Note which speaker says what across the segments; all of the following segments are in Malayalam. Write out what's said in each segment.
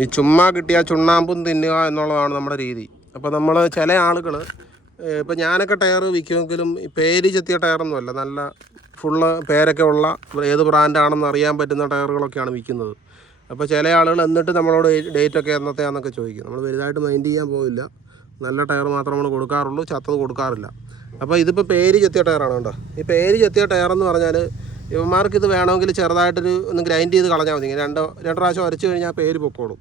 Speaker 1: ഈ ചുമ്മാ കിട്ടിയ ചുണ്ണാമ്പും തിന്നുക എന്നുള്ളതാണ് നമ്മുടെ രീതി. അപ്പോൾ നമ്മൾ ചില ആളുകൾ ഇപ്പോൾ ഞാനൊക്കെ ടയർ വിൽക്കുമെങ്കിലും പേര് ചെത്തിയ ടയറൊന്നുമല്ല നല്ല ഫുള്ള് പേരൊക്കെ ഉള്ള ഏത് ബ്രാൻഡാണെന്ന് അറിയാൻ പറ്റുന്ന ടയറുകളൊക്കെയാണ് വിൽക്കുന്നത് അപ്പോൾ ചില ആളുകൾ എന്നിട്ട് നമ്മളോട് ഡേറ്റ് ഒക്കെ എന്നത്തെയാണെന്നൊക്കെ ചോദിക്കും. നമ്മൾ വലുതായിട്ട് മൈൻഡ് ചെയ്യാൻ പോവില്ല. നല്ല ടയർ മാത്രം നമ്മൾ കൊടുക്കാറുള്ളൂ ചത്തത് കൊടുക്കാറില്ല. അപ്പോൾ ഇതിപ്പോൾ പേര് ചെത്തിയ ടയറാണ് കേട്ടോ ഈ പേര് ചെത്തിയ ടയർ എന്ന് പറഞ്ഞാൽ ഇവന്മാർക്ക് ഇത് വേണമെങ്കിൽ ചെറുതായിട്ടൊരു ഒന്ന് ഗ്രൈൻഡ് ചെയ്ത് കളഞ്ഞാൽ മതി. രണ്ടോ രണ്ട് പ്രാവശ്യം അരച്ച് കഴിഞ്ഞാൽ പേര് പൊക്കോളും.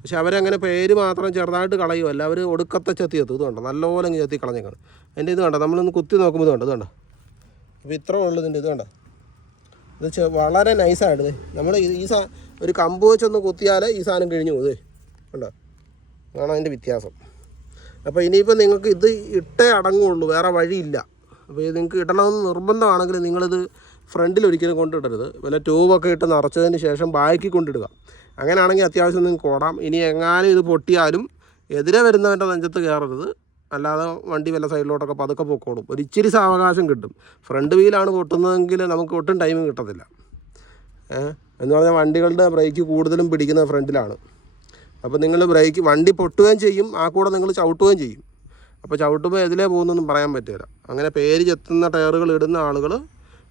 Speaker 1: പക്ഷെ അവരങ്ങനെ പേര് മാത്രം ചെറുതായിട്ട് കളയുമല്ല അവർ ഒടുക്കത്തെ ചെത്തി എത്തും ഇത് കണ്ടോ നല്ലപോലെ അങ്ങ് ചെത്തി കളഞ്ഞേക്കാണ്. എന്റെ ഇത് കണ്ടോ? നമ്മളൊന്ന് കുത്തി നോക്കുമ്പോൾ ഇത് കണ്ടോ ഇത് കണ്ടോ അപ്പോൾ ഇത്ര ഉള്ളതിന്റെ ഇത് കണ്ടോ? ഇത് വളരെ നൈസായിട്ട് നമ്മൾ ഈ സാ ഒരു കമ്പ് വെച്ചൊന്ന് കുത്തിയാലേ ഈ സാധനം കഴിഞ്ഞു പോകും ഇത്. കണ്ടോ? അതാണ് അതിന്റെ വ്യത്യാസം. അപ്പോൾ ഇനിയിപ്പോൾ നിങ്ങൾക്ക് ഇത് ഇട്ടേ അടങ്ങുള്ളൂ. വേറെ വഴിയില്ല. അപ്പോൾ നിങ്ങൾക്ക് ഇടണമെന്ന് നിർബന്ധമാണെങ്കിൽ നിങ്ങളിത് ഫ്രണ്ടിൽ ഒരിക്കലും കൊണ്ടിടരുത് വല്ല ട്യൂബൊക്കെ ഇട്ട് നിറച്ചതിന് ശേഷം ബാക്കി കൊണ്ടിടുക അങ്ങനെയാണെങ്കിൽ അത്യാവശ്യം നിങ്ങൾക്ക് ഓടാം ഇനി എങ്ങാനും ഇത് പൊട്ടിയാലും എതിരെ വരുന്നവന്റെ നെഞ്ചത്ത് കയറരുത്. അല്ലാതെ വണ്ടി വല്ല സൈഡിലോട്ടൊക്കെ പതുക്കെ പൊക്കോളും. ഒരു ഇച്ചിരി സാവകാശം കിട്ടും. ഫ്രണ്ട് വീലാണ് പൊട്ടുന്നതെങ്കിൽ നമുക്ക് ഒട്ടും ടൈം കിട്ടത്തില്ല. എന്ന് പറഞ്ഞാൽ വണ്ടികളുടെ ബ്രേക്ക് കൂടുതലും പിടിക്കുന്ന ഫ്രണ്ടിലാണ്. അപ്പോൾ നിങ്ങൾ ബ്രേക്ക് വണ്ടി പൊട്ടുകയും ചെയ്യും. ആ കൂടെ നിങ്ങൾ ചവിട്ടുകയും ചെയ്യും. അപ്പോൾ ചവിട്ടുമ്പോൾ എതിലേ പോകുന്നൊന്നും പറയാൻ പറ്റില്ല. അങ്ങനെ പേര് ചെത്തുന്ന ടയറുകൾ ഇടുന്ന ആളുകൾ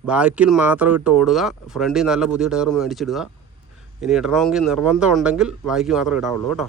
Speaker 1: ബാക്കിൽ മാത്രം ഇട്ട് ഓടുക ഫ്രണ്ടിൽ നല്ല പുതിയ ടയർ മേടിച്ചിടുക. ഇനി ഇടണമെങ്കിൽ നിർബന്ധം ഉണ്ടെങ്കിൽ ബാക്കി മാത്രം ഇടാവുള്ളൂ കേട്ടോ.